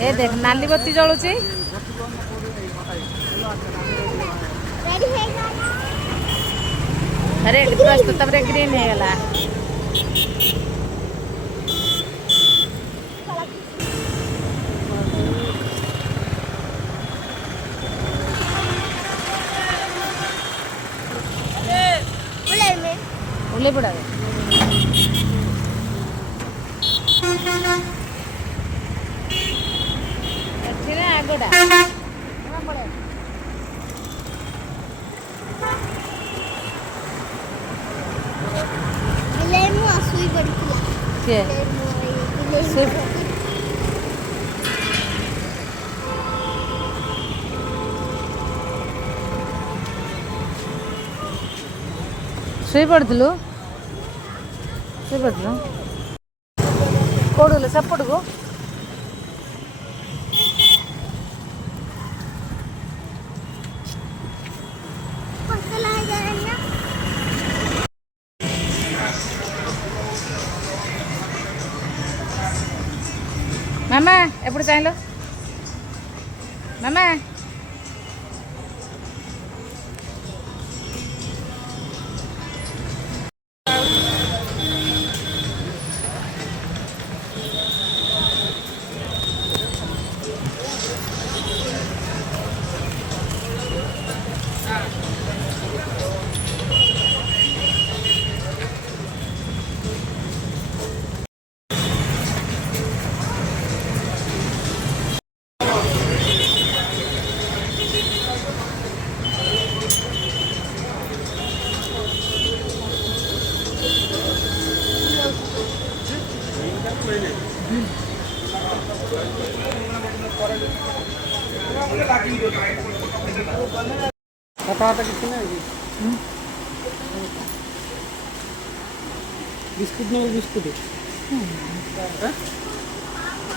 ए देख नाली बत्ती जलुची रेड प्रस्तुत तब ग्रीन है गला उले पड़ा आगोड़ा शुई पड़ू कोड़ू सपोर्ट को मामा एपड़ चाहिए मामा बिस्कुट न बिस्कुट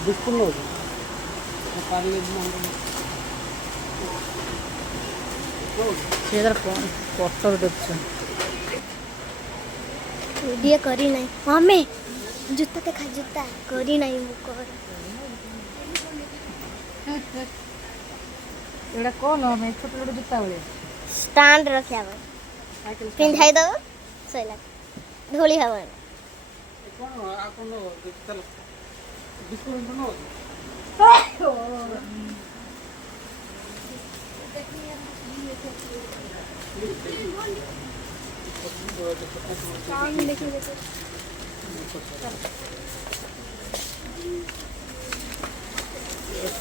बिस्कुट न पटर देखुन वीडियो करी नहीं मम्मी जूता देखा जूता करी नहीं मुकर एड़ा कौन हमें छोटे छोटे जूता वाले स्टैंड रखिया पिंधाई दो सैला धोली हवन कौन आपन चलो बिस्कुट न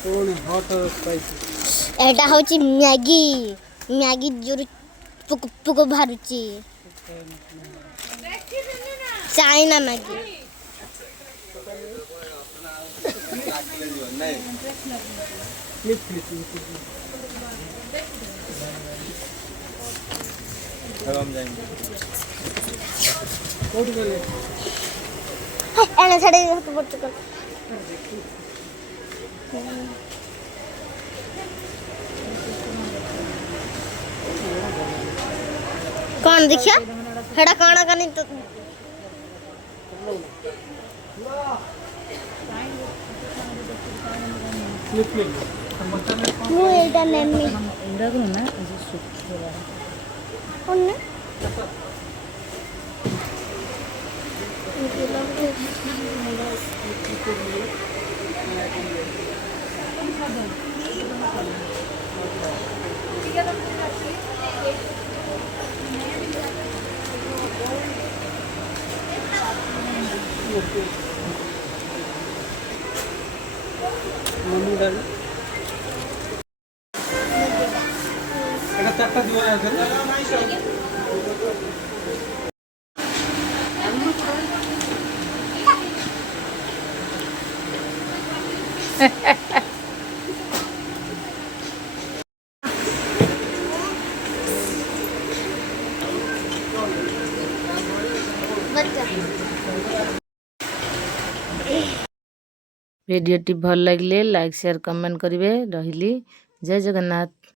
कौन हॉट स्पाइसी एटा होची मैगी मैगी जोर पुक पुक भारुची चाइना मैगी हम जाएंगे कोड गले एने छड़े हाथ पड़ चुका कौन देखिया हेड़ा काना कानी तो मु एटा नेमी इंदा को ना ऐसे सुखला कौन ने এটা চারটা দিও আছে भिडियोटी भल लगे लाइक शेयर कमेंट करेंगे रही जय जगन्नाथ।